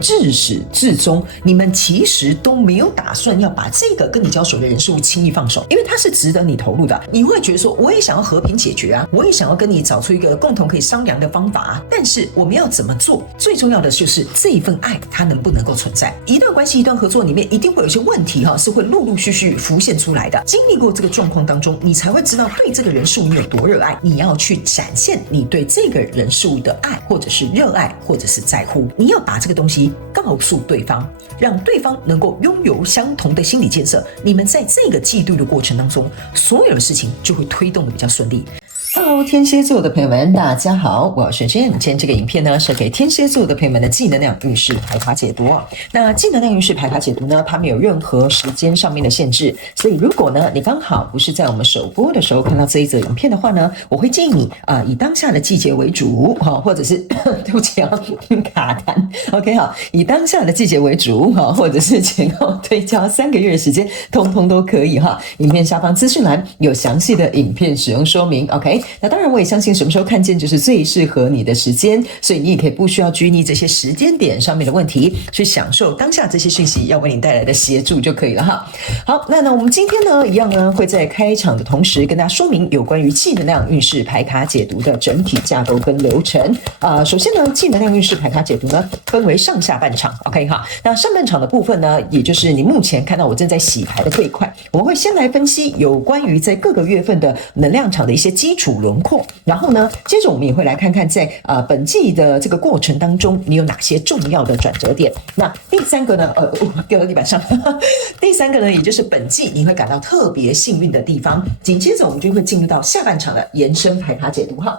自始至终，你们其实都没有打算要把这个跟你交手的人事物轻易放手，因为它是值得你投入的。你会觉得说，我也想要和平解决啊，我也想要跟你找出一个共同可以商量的方法啊。但是我们要怎么做？最重要的就是这一份爱，它能不能够存在？一段关系、一段合作里面，一定会有一些问题是会陆陆续续浮现出来的。经历过这个状况当中，你才会知道对这个人事物你有多热爱。你要去展现你对这个人事物的爱，或者是热爱，或者是在乎。你要把这个东西告诉对方，让对方能够拥有相同的心理建设，你们在这个嫉妒的过程当中，所有的事情就会推动的比较顺利。Hello， 天蝎座的朋友们，大家好，我是 Jane。今天这个影片呢，是给天蝎座的朋友们的正能量运势牌卡解读。那正能量运势牌卡解读呢，它没有任何时间上面的限制，所以如果呢你刚好不是在我们首播的时候看到这一则影片的话呢，我会建议你以当下的季节为主，或者是对不起卡痰 ，OK 好，以当下的季节为主，或者是前后推敲3个月的时间，通通都可以哈。影片下方资讯栏有详细的影片使用说明 ，OK。那当然我也相信什么时候看见就是最适合你的时间，所以你也可以不需要拘泥这些时间点上面的问题，去享受当下这些讯息要为你带来的协助就可以了哈。好，那我们今天呢一样呢会在开场的同时跟大家说明有关于正能量运势牌卡解读的整体架构跟流程。首先呢正能量运势牌卡解读呢分为上下半场 ，OK 哈。那上半场的部分呢，也就是你目前看到我正在洗牌的这一块，我们会先来分析有关于在各个月份的能量场的一些基础轮廓，然后呢，接着我们也会来看看在本季的这个过程当中，你有哪些重要的转折点。那第三个呢，掉到地板上。第三个呢，也就是本季你会感到特别幸运的地方。紧接着我们就会进入到下半场的延伸牌卡解读哈。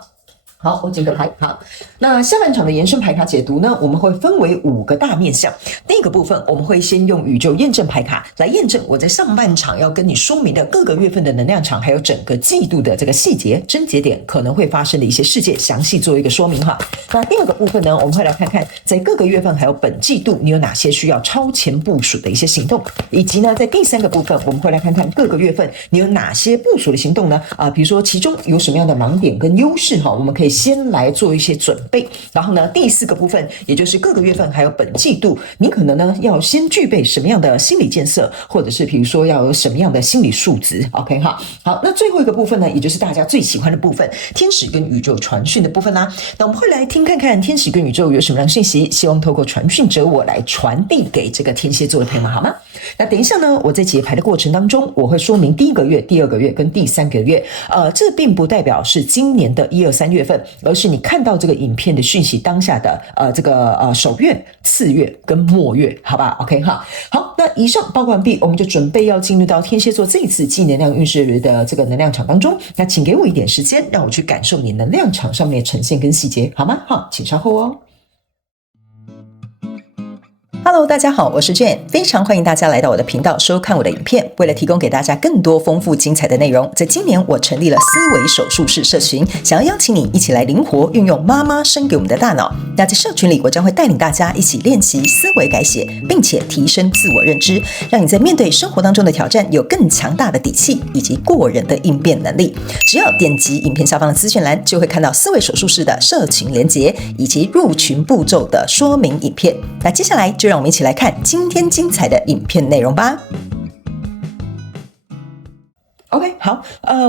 好，我整个牌好。那下半场的延伸牌卡解读呢，我们会分为5个大面向。第一个部分，我们会先用宇宙验证牌卡来验证我在上半场要跟你说明的各个月份的能量场，还有整个季度的这个细节、症结点可能会发生的一些事件，详细做一个说明哈。那第二个部分呢，我们会来看看在各个月份还有本季度你有哪些需要超前部署的一些行动，以及呢，在第3个部分，我们会来看看各个月份你有哪些部署的行动呢？比如说其中有什么样的盲点跟优势哈，我们可以先来做一些准备，然后呢，第4个部分，也就是各个月份还有本季度，你可能呢要先具备什么样的心理建设，或者是比如说要有什么样的心理素质 ，OK 哈。好，那最后一个部分呢，也就是大家最喜欢的部分，天使跟宇宙传讯的部分啦。那我们会来听看看天使跟宇宙有什么样的讯息，希望透过传讯者我来传递给这个天蝎座的朋友们，好吗？那等一下呢，我在解牌的过程当中，我会说明第1个月、第2个月跟第3个月，这并不代表是今年的1、2、3月份，而是你看到这个影片的讯息当下的这个首月、次月跟末月，好吧 ？OK 哈。好，那以上报告完毕，我们就准备要进入到天蝎座这一次正能量运势的这个能量场当中。那请给我一点时间，让我去感受你能量场上面的呈现跟细节，好吗？好，请稍后哦。Hello， 大家好，我是 Jane， 非常欢迎大家来到我的频道收看我的影片。为了提供给大家更多丰富精彩的内容，在今年我成立了思维手术室社群，想要邀请你一起来灵活运用妈妈生给我们的大脑。那在社群里，我将会带领大家一起练习思维改写，并且提升自我认知，让你在面对生活当中的挑战有更强大的底气以及过人的应变能力。只要点击影片下方的资讯栏，就会看到思维手术室的社群连结以及入群步骤的说明影片。那接下来就让我们一起来看今天精彩的影片内容吧。OK， 好，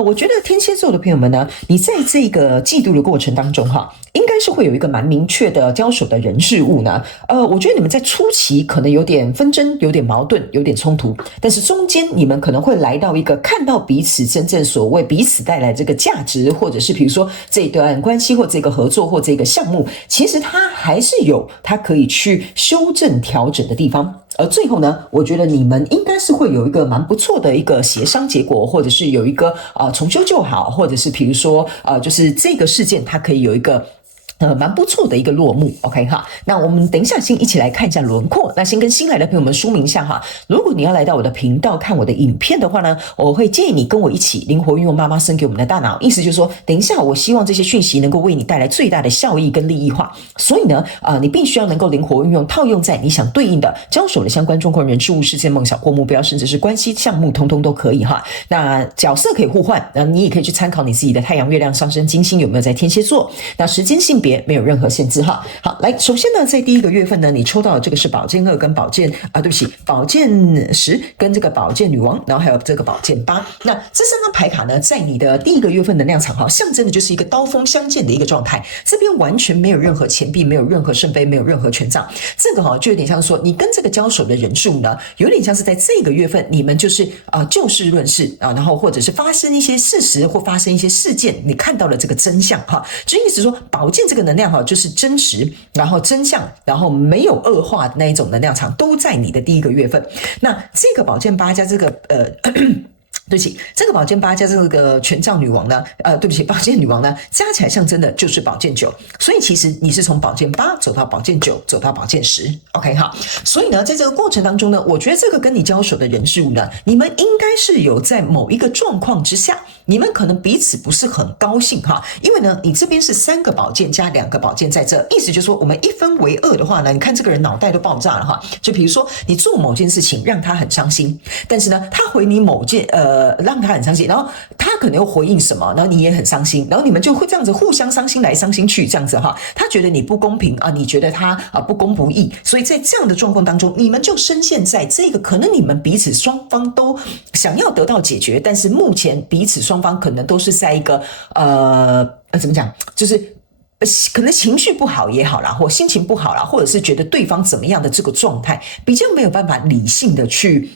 我觉得天蝎座的朋友们呢，你在这个季度的过程当中哈，应该是会有一个蛮明确的交手的人事物呢。我觉得你们在初期可能有点纷争，有点矛盾，有点冲突，但是中间你们可能会来到一个看到彼此真正所谓彼此带来这个价值，或者是比如说这段关系或这个合作或这个项目，其实它还是有它可以去修正调整的地方。而最后呢，我觉得你们应该是会有一个蛮不错的一个协商结果，或者是有一个重修就好，或者是比如说就是这个事件它可以有一个蛮不错的一个落幕 ，OK 哈。那我们等一下先一起来看一下轮廓。那先跟新来的朋友们说明一下哈，如果你要来到我的频道看我的影片的话呢，我会建议你跟我一起灵活运用妈妈生给我们的大脑。意思就是说，等一下我希望这些讯息能够为你带来最大的效益跟利益化。所以呢，你必须要能够灵活运用，套用在你想对应的交手的相关状况、人事物、事件、梦想或目标，甚至是关系项目，通通都可以哈。那角色可以互换，你也可以去参考你自己的太阳、月亮、上升、金星有没有在天蝎座。那时间、性别别，没有任何限制哈。好，来，首先呢，在第一个月份呢，你抽到的这个是宝剑2跟宝剑宝剑10跟这个宝剑女王，然后还有这个宝剑8。那这3张牌卡呢，在你的第一个月份能量场哈，象征的就是一个刀锋相见的一个状态。这边完全没有任何钱币，没有任何圣杯，没有任何权杖。这个就有点像说，你跟这个交手的人数呢，有点像是在这个月份，你们就是就事论事然后或者是发生一些事实或发生一些事件，你看到了这个真相哈，就意思说宝剑这个能量就是真实，然后真相，然后没有恶化的那一种能量场都在你的第一个月份。那这个宝剑8加这个对不起，这个宝剑8加这个权杖女王呢，对不起，宝剑女王呢，加起来象征的就是宝剑9，所以其实你是从宝剑8走到宝剑9，走到宝剑10 ，OK 哈。所以呢，在这个过程当中呢，我觉得这个跟你交手的人事物呢，你们应该是有在某一个状况之下，你们可能彼此不是很高兴哈，因为呢，你这边是3个宝剑加2个宝剑在这，意思就是说我们一分为二的话呢，你看这个人脑袋都爆炸了哈。就比如说你做某件事情让他很伤心，但是呢，他回你某件让他很伤心，然后他可能又回应什么，然后你也很伤心，然后你们就会这样子互相伤心来伤心去，这样子哈。他觉得你不公平你觉得他不公不义，所以在这样的状况当中，你们就深陷在这个可能你们彼此双方都想要得到解决，但是目前彼此双方可能都是在一个怎么讲，就是可能情绪不好也好啦，或心情不好啦，或者是觉得对方怎么样的这个状态，比较没有办法理性的去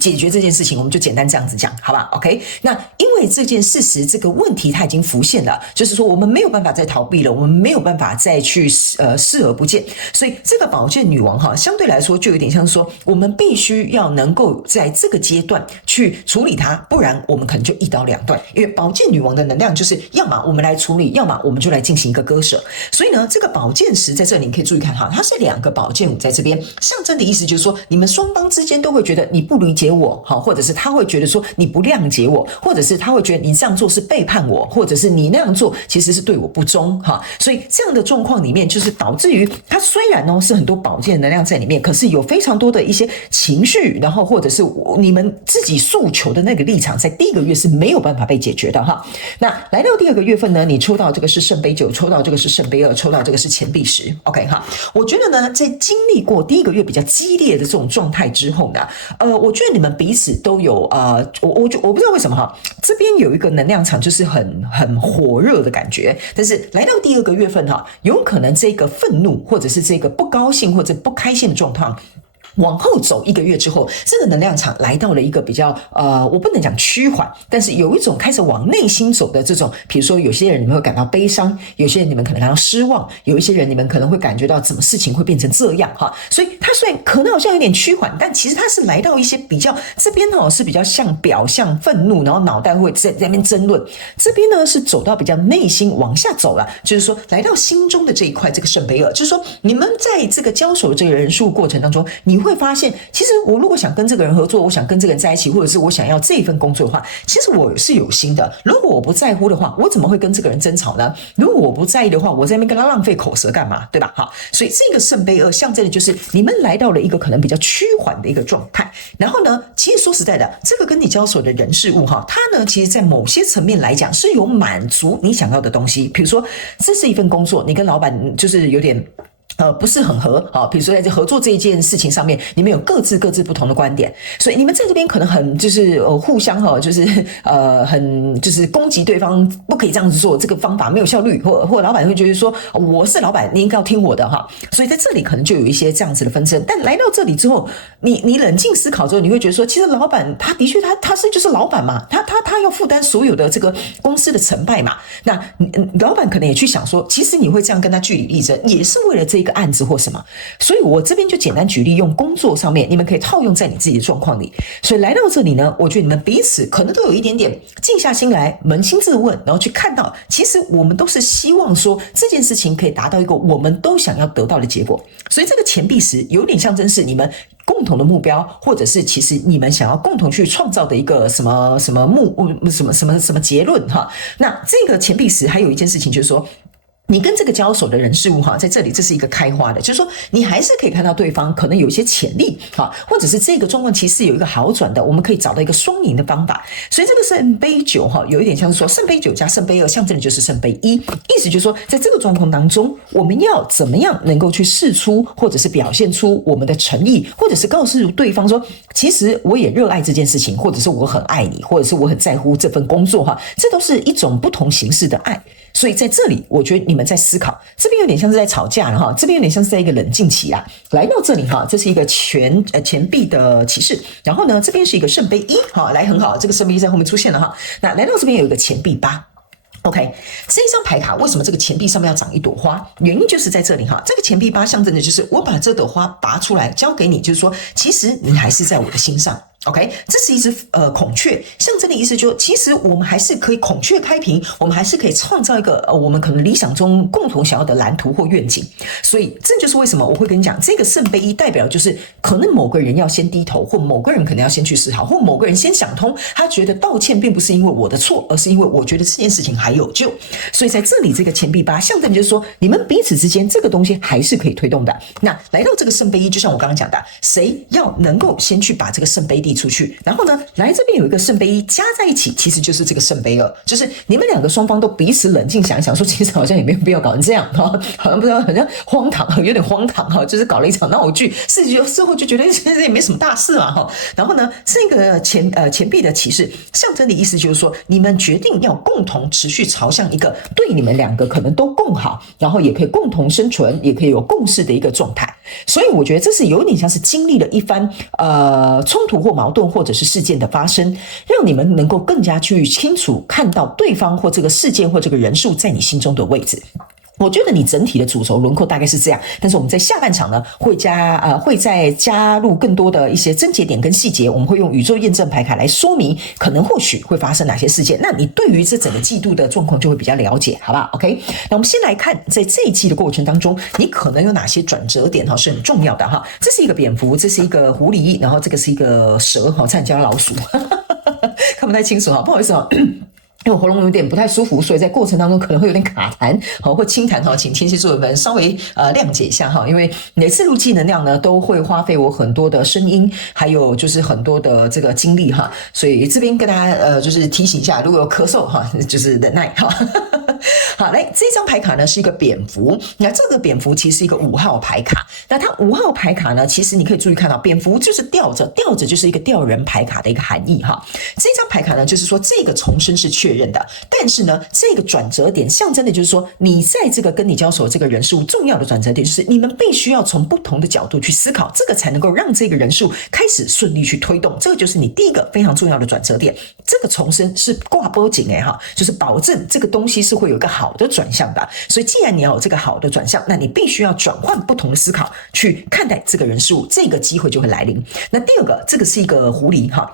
解决这件事情，我们就简单这样子讲，好吧 ？OK， 那因为这件事实这个问题它已经浮现了，就是说我们没有办法再逃避了，我们没有办法再去视而不见，所以这个宝剑女王哈，相对来说就有点像说，我们必须要能够在这个阶段去处理它，不然我们可能就一刀两断。因为宝剑女王的能量就是，要么我们来处理，要么我们就来进行一个割舍。所以呢，这个宝剑10在这里你可以注意看哈，它是2个宝剑5在这边，象征的意思就是说，你们双方之间都会觉得你不理解我，或者是他会觉得说你不谅解我，或者是他会觉得你这样做是背叛我，或者是你那样做其实是对我不忠所以这样的状况里面，就是导致于他虽然是很多宝剑能量在里面，可是有非常多的一些情绪，然后或者是你们自己诉求的那个立场，在第一个月是没有办法被解决的哈。那来到第2个月份呢，你抽到这个是圣杯9，抽到这个是圣杯2，抽到这个是钱币10 ，OK 哈。我觉得呢，在经历过第一个月比较激烈的这种状态之后呢，我觉得你们彼此都有我不知道为什么哈，这边有一个能量场就是很火热的感觉，但是来到第2个月份哈，有可能这个愤怒或者是这个不高兴或者不开心的状况，往后走1个月之后，这个能量场来到了一个比较我不能讲趋缓，但是有一种开始往内心走的这种，比如说有些人你们会感到悲伤，有些人你们可能感到失望，有一些人你们可能会感觉到怎么事情会变成这样哈。所以它虽然可能好像有点趋缓，但其实它是来到一些比较这边是比较像表象愤怒，然后脑袋会在那边争论，这边呢是走到比较内心往下走了，就是说来到心中的这一块，这个圣杯2，就是说你们在这个交手的这个人数过程当中，你会发现，其实我如果想跟这个人合作，我想跟这个人在一起，或者是我想要这份工作的话，其实我是有心的。如果我不在乎的话，我怎么会跟这个人争吵呢？如果我不在意的话，我在那边跟他浪费口舌干嘛？对吧？好，所以这个圣杯2象征的就是你们来到了一个可能比较趋缓的一个状态。然后呢，其实说实在的，这个跟你交手的人事物它呢，其实在某些层面来讲是有满足你想要的东西。比如说，这是一份工作，你跟老板就是有点不是很合比如说在合作这一件事情上面，你们有各自不同的观点，所以你们在这边可能很就是互相就是很就是攻击对方，不可以这样子做，这个方法没有效率，或老板会觉得说我是老板，你应该要听我的所以在这里可能就有一些这样子的纷争。但来到这里之后，你冷静思考之后，你会觉得说，其实老板他的确他是就是老板嘛，他要负担所有的这个公司的成败嘛。那老板可能也去想说，其实你会这样跟他据理力争，也是为了这个案子或什么。所以我这边就简单举例，用工作上面，你们可以套用在你自己的状况里。所以来到这里呢，我觉得你们彼此可能都有一点点静下心来，扪心自问，然后去看到，其实我们都是希望说这件事情可以达到一个我们都想要得到的结果。所以这个钱币10有点象征是你们共同的目标，或者是其实你们想要共同去创造的一个什么结论那这个钱币10还有一件事情就是说，你跟这个交手的人事物哈，在这里这是一个开花的，就是说你还是可以看到对方可能有一些潜力哈，或者是这个状况其实有一个好转的，我们可以找到一个双赢的方法。所以这个圣杯9哈，有一点像是说圣杯9加圣杯2，象征的就是圣杯1，意思就是说在这个状况当中，我们要怎么样能够去释出，或者是表现出我们的诚意，或者是告诉对方说，其实我也热爱这件事情，或者是我很爱你，或者是我很在乎这份工作哈，这都是一种不同形式的爱。所以在这里，我觉得你们在思考，这边有点像是在吵架了哈，这边有点像是在一个冷静期啊。来到这里哈，这是一个钱币的骑士，然后呢，这边是一个圣杯1哈，来很好，这个圣杯1在后面出现了哈。那来到这边有一个钱币8。OK， 这一张牌卡为什么这个钱币上面要长一朵花？原因就是在这里哈，这个钱币8象征的就是我把这朵花拔出来交给你，就是说，其实你还是在我的心上。OK， 这是一只孔雀，象征的意思就是，其实我们还是可以孔雀开屏，我们还是可以创造一个我们可能理想中共同想要的蓝图或愿景。所以这就是为什么我会跟你讲，这个圣杯1代表就是可能某个人要先低头，或某个人可能要先去思考，或某个人先想通，他觉得道歉并不是因为我的错，而是因为我觉得这件事情还有救。所以在这里这个钱币8象征就是说，你们彼此之间这个东西还是可以推动的。那来到这个圣杯1，就像我刚刚讲的，谁要能够先去把这个圣杯递出去，然后呢，来这边有一个圣杯1加在一起，其实就是这个圣杯2，就是你们两个双方都彼此冷静想一想，说其实好像也没有必要搞成这样哈，好像不知道，好像荒唐，有点荒唐哈，就是搞了一场闹剧，事后就觉得其实也没什么大事嘛哈。然后呢，这个钱币的骑士象征的意思就是说，你们决定要共同持续朝向一个对你们两个可能都共好，然后也可以共同生存，也可以有共识的一个状态。所以我觉得这是有点像是经历了一番冲突或矛盾或者是事件的发生，让你们能够更加去清楚看到对方或这个事件或这个人数在你心中的位置。我觉得你整体的主轴轮廓大概是这样，但是我们在下半场呢会再加入更多的一些症结点跟细节，我们会用宇宙验证牌卡来说明可能或许会发生哪些事件，那你对于这整个季度的状况就会比较了解，好不好 ？OK， 那我们先来看在这一季的过程当中，你可能有哪些转折点哈是很重要的哈。这是一个蝙蝠，这是一个狐狸，然后这个是一个蛇哈，差点叫老鼠，看不太清楚哈，不好意思哈。因为我喉咙有点不太舒服，所以在过程当中可能会有点卡痰，好或清痰哈，请天蝎座的们稍微谅解一下哈，因为每次录技能量呢都会花费我很多的声音，还有就是很多的这个精力哈，所以这边跟大家就是提醒一下，如果有咳嗽哈，就是忍耐哈。好，来这张牌卡呢是一个蝙蝠，那这个蝙蝠其实是一个5号牌卡，那它5号牌卡呢，其实你可以注意看到，蝙蝠就是吊着就是一个吊人牌卡的一个含义哈。这张牌卡呢，就是说这个重生是确认的，但是呢，这个转折点象征的就是说，你在这个跟你交手的这个人数重要的转折点，就是你们必须要从不同的角度去思考，这个才能够让这个人数开始顺利去推动，这个就是你第一个非常重要的转折点。这个重生是挂波景哈，就是保证这个东西是会有一个好的转向的。所以既然你要有这个好的转向，那你必须要转换不同的思考去看待这个人事物，这个机会就会来临。那第二个，这个是一个狐狸哈。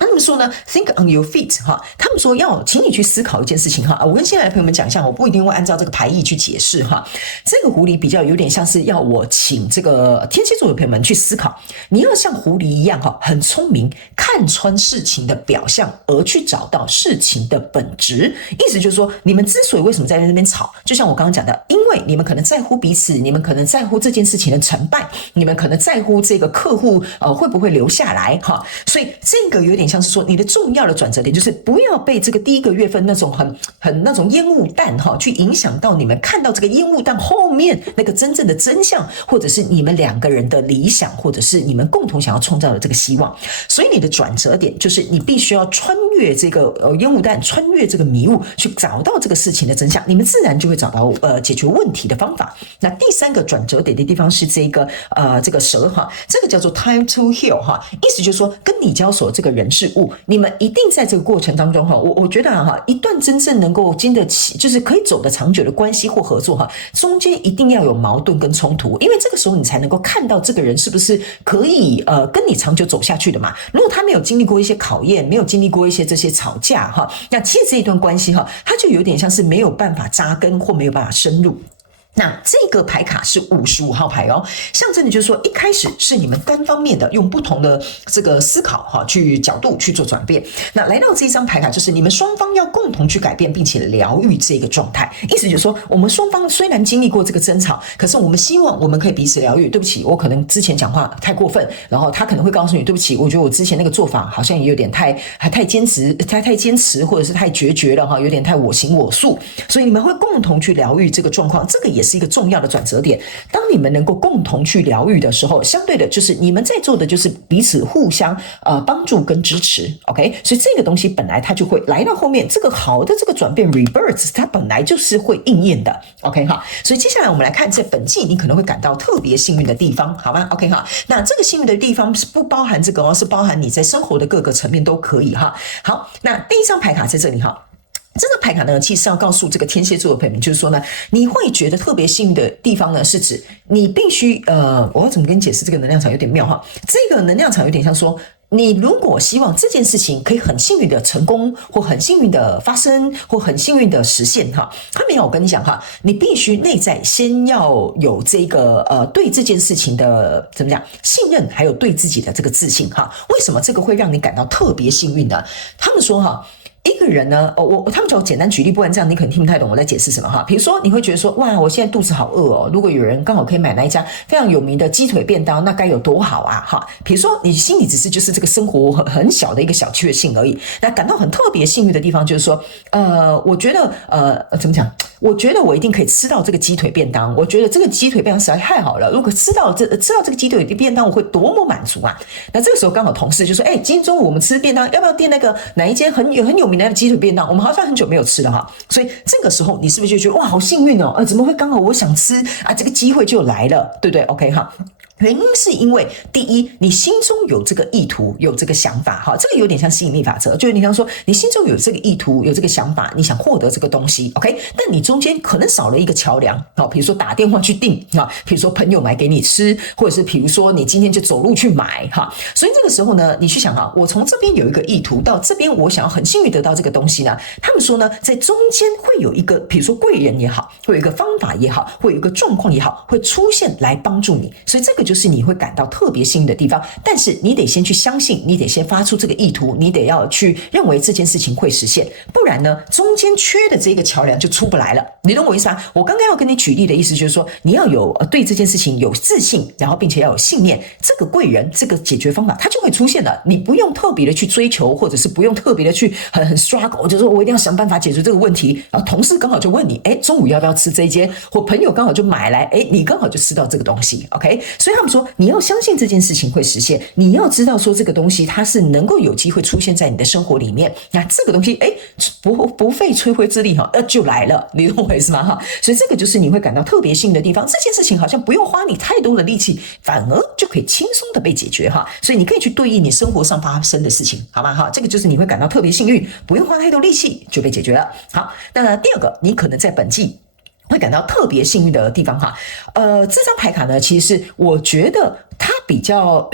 他们说呢 ，think on your feet 哈，他们说要请你去思考一件事情哈。我跟新来的朋友们讲一下，我不一定会按照这个牌意去解释哈。这个狐狸比较有点像是要我请这个天蝎座的朋友们去思考，你要像狐狸一样哈，很聪明，看穿事情的表象，而去找到事情的本质。意思就是说，你们之所以为什么在那边吵，就像我刚刚讲的，因为你们可能在乎彼此，你们可能在乎这件事情的成败，你们可能在乎这个客户会不会留下来哈。所以这个有点像是说，你的重要的转折点就是不要被这个第一个月份那种很那种烟雾弹哈，去影响到你们看到这个烟雾弹后面那个真正的真相，或者是你们两个人的理想，或者是你们共同想要创造的这个希望。所以你的转折点就是你必须要穿越这个烟雾弹，穿越这个迷雾，去找到这个事情的真相，你们自然就会找到解决问题的方法。那第三个转折点的地方是这个蛇哈，这个叫做 time to heal 哈，意思就是说跟你交手这个人事物，你们一定在这个过程当中哈，我觉得哈，一段真正能够经得起，就是可以走得长久的关系或合作哈，中间一定要有矛盾跟冲突，因为这个时候你才能够看到这个人是不是可以跟你长久走下去的嘛。如果他没有经历过一些考验，没有经历过一些这些吵架哈，那其实这一段关系哈，它就有点像是没有办法扎根或没有办法深入。那这个牌卡是55号牌哦，象征的就是说，一开始是你们单方面的用不同的这个思考去角度去做转变。那来到这一张牌卡，就是你们双方要共同去改变，并且疗愈这个状态。意思就是说，我们双方虽然经历过这个争吵，可是我们希望我们可以彼此疗愈。对不起，我可能之前讲话太过分，然后他可能会告诉你，对不起，我觉得我之前那个做法好像也有点太坚持，或者是太决绝了哈，有点太我行我素。所以你们会共同去疗愈这个状况，这个也是一个重要的转折点。当你们能够共同去疗愈的时候，相对的就是你们在做的就是彼此互相帮助跟支持 ，OK？ 所以这个东西本来它就会来到后面，这个好的这个转变 rebirth， 它本来就是会应验的 ，OK 哈？所以接下来我们来看在本季你可能会感到特别幸运的地方，好吗 ？OK 哈？那这个幸运的地方是不包含这个哦，是包含你在生活的各个层面都可以哈。好，那第一张牌卡在这里哈。这个牌卡呢，其实是要告诉这个天蝎座的朋友们，就是说呢，你会觉得特别幸运的地方呢，是指你必须我要怎么跟你解释这个能量场有点妙哈？这个能量场有点像说，你如果希望这件事情可以很幸运的成功，或很幸运的发生，或很幸运的实现哈，他没有我跟你讲哈，你必须内在先要有这个对这件事情的怎么讲信任，还有对自己的这个自信哈。为什么这个会让你感到特别幸运呢？他们说哈。一个人呢，他们叫我简单举例，不然这样你可能听不太懂我在解释什么哈。比如说，你会觉得说，哇，我现在肚子好饿哦，如果有人刚好可以买那一家非常有名的鸡腿便当，那该有多好啊哈。比如说，你心里只是就是这个生活很小的一个小确幸而已，那感到很特别幸运的地方就是说，我觉得怎么讲？我觉得我一定可以吃到这个鸡腿便当，我觉得这个鸡腿便当实在太好了。如果吃到这个鸡腿便当，我会多么满足啊！那这个时候刚好同事就说：“哎，今天中午我们吃便当，要不要订那个哪一间很有名的鸡腿便当？我们好像很久没有吃了哈。”所以这个时候你是不是就觉得哇，好幸运哦？怎么会刚好我想吃啊？这个机会就来了，对不对 ？OK 哈。原因是因为第一，你心中有这个意图，有这个想法，哈，这个有点像吸引力法则，就有点像说你心中有这个意图，有这个想法，你想获得这个东西 ，OK？ 但你中间可能少了一个桥梁，好，比如说打电话去订啊，比如说朋友买给你吃，或者是比如说你今天就走路去买哈，所以这个时候呢，你去想哈，我从这边有一个意图，到这边我想要很幸运得到这个东西呢，他们说呢，在中间会有一个，比如说贵人也好，会有一个方法也好，会有一个状况也好，会出现来帮助你，所以这个就是你会感到特别幸运的地方，但是你得先去相信，你得先发出这个意图，你得要去认为这件事情会实现，不然呢，中间缺的这个桥梁就出不来了。你懂我意思吗？我刚刚要跟你举例的意思就是说，你要有对这件事情有自信，然后并且要有信念，这个贵人，这个解决方法它就会出现了。你不用特别的去追求，或者是不用特别的去很 struggle， 就是说我一定要想办法解决这个问题。然后同事刚好就问你，中午要不要吃这一间？或朋友刚好就买来，你刚好就吃到这个东西 ，OK？ 所以他们说你要相信这件事情会实现，你要知道说这个东西它是能够有机会出现在你的生活里面，那这个东西不费吹灰之力哈，就来了，你懂我意思吗哈？所以这个就是你会感到特别幸运的地方，这件事情好像不用花你太多的力气，反而就可以轻松的被解决哈。所以你可以去对应你生活上发生的事情，好吗哈？这个就是你会感到特别幸运，不用花太多力气就被解决了。好，那第二个，你可能在本季会感到特别幸运的地方哈，这张牌卡呢，其实是我觉得它比较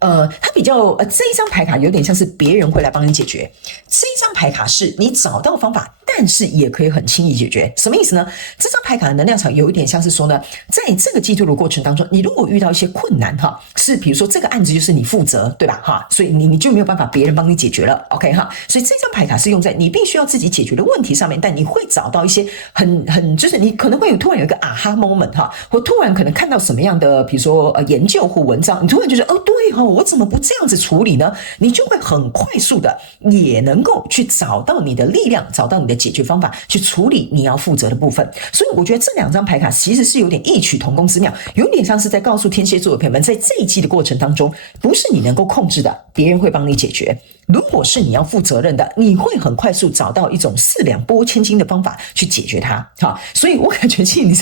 这一张牌卡有点像是别人会来帮你解决，这一张牌卡是你找到方法，但是也可以很轻易解决。什么意思呢？这张牌卡的能量场有一点像是说呢，在这个季度的过程当中，你如果遇到一些困难哈，是比如说这个案子就是你负责，对吧哈？所以你就没有办法别人帮你解决了 ，OK 哈？所以这张牌卡是用在你必须要自己解决的问题上面，但你会找到一些很就是你可能会突然有一个aha moment 哈，或突然可能看到什么样的比如说研究或文章，你突然就觉得对哈，我怎么不这样子处理呢？你就会很快速的也能够去找到你的力量，找到你的解决方法，去处理你要负责的部分。所以我觉得这两张牌卡其实是有点异曲同工之妙，有点像是在告诉天蝎座的朋友们，在这一季的过程当中，不是你能够控制的，别人会帮你解决。如果是你要负责任的，你会很快速找到一种四两拨千斤的方法去解决它。好，所以我感觉其实你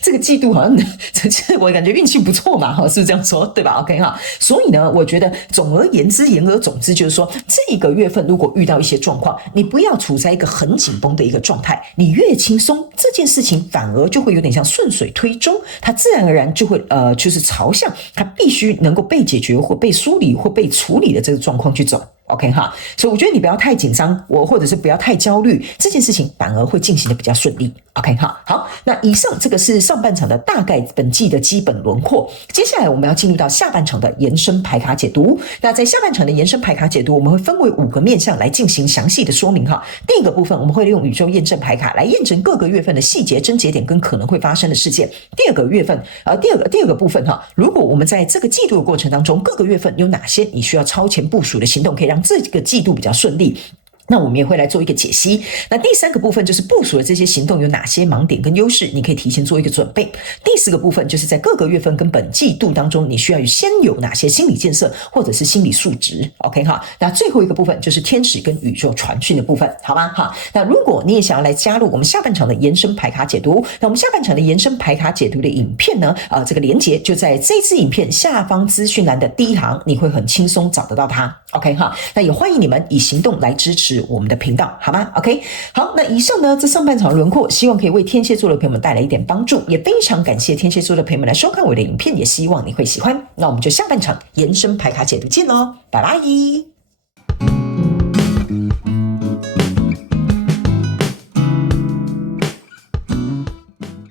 这个季度好像，我感觉运气不错嘛，是不是这样说？对吧 ？OK 哈，所以呢，我觉得总而言之，言而总之就是说，这个月份如果遇到一些状况，你不要处在一个很紧绷的一个状态，你越轻松，这件事情反而就会有点像顺水推舟，它自然而然就会就是朝向它必须能够被解决或被梳理或被处理的这个状况去走。OK 哈，所以我觉得你不要太紧张，或者是不要太焦虑，这件事情反而会进行的比较顺利。OK 哈，好，那以上这个是上半场的大概本季的基本轮廓，接下来我们要进入到下半场的延伸牌卡解读。那在下半场的延伸牌卡解读，我们会分为5个面向来进行详细的说明哈。第一个部分，我们会利用宇宙验证牌卡来验证各个月份的细节、症结点跟可能会发生的事件。第二个部分哈，如果我们在这个季度的过程当中，各个月份有哪些你需要超前部署的行动，可以让这个季度比较顺利，那我们也会来做一个解析。那第3个部分就是部署的这些行动有哪些盲点跟优势，你可以提前做一个准备。第4个部分就是在各个月份跟本季度当中，你需要先有哪些心理建设或者是心理素质。OK 哈，那最后一个部分就是天使跟宇宙传讯的部分，好吗？哈，那如果你也想要来加入我们下半场的延伸牌卡解读，那我们下半场的延伸牌卡解读的影片呢，这个连结就在这支影片下方资讯栏的第1行，你会很轻松找得到它。OK 哈，那也欢迎你们以行动来支持我们的频道，好吗 ？OK， 好，那以上呢，这上半场轮廓，希望可以为天蝎座的朋友们带来一点帮助，也非常感谢天蝎座的朋友们来收看我的影片，也希望你会喜欢。那我们就下半场延伸牌卡解读见喽，拜拜。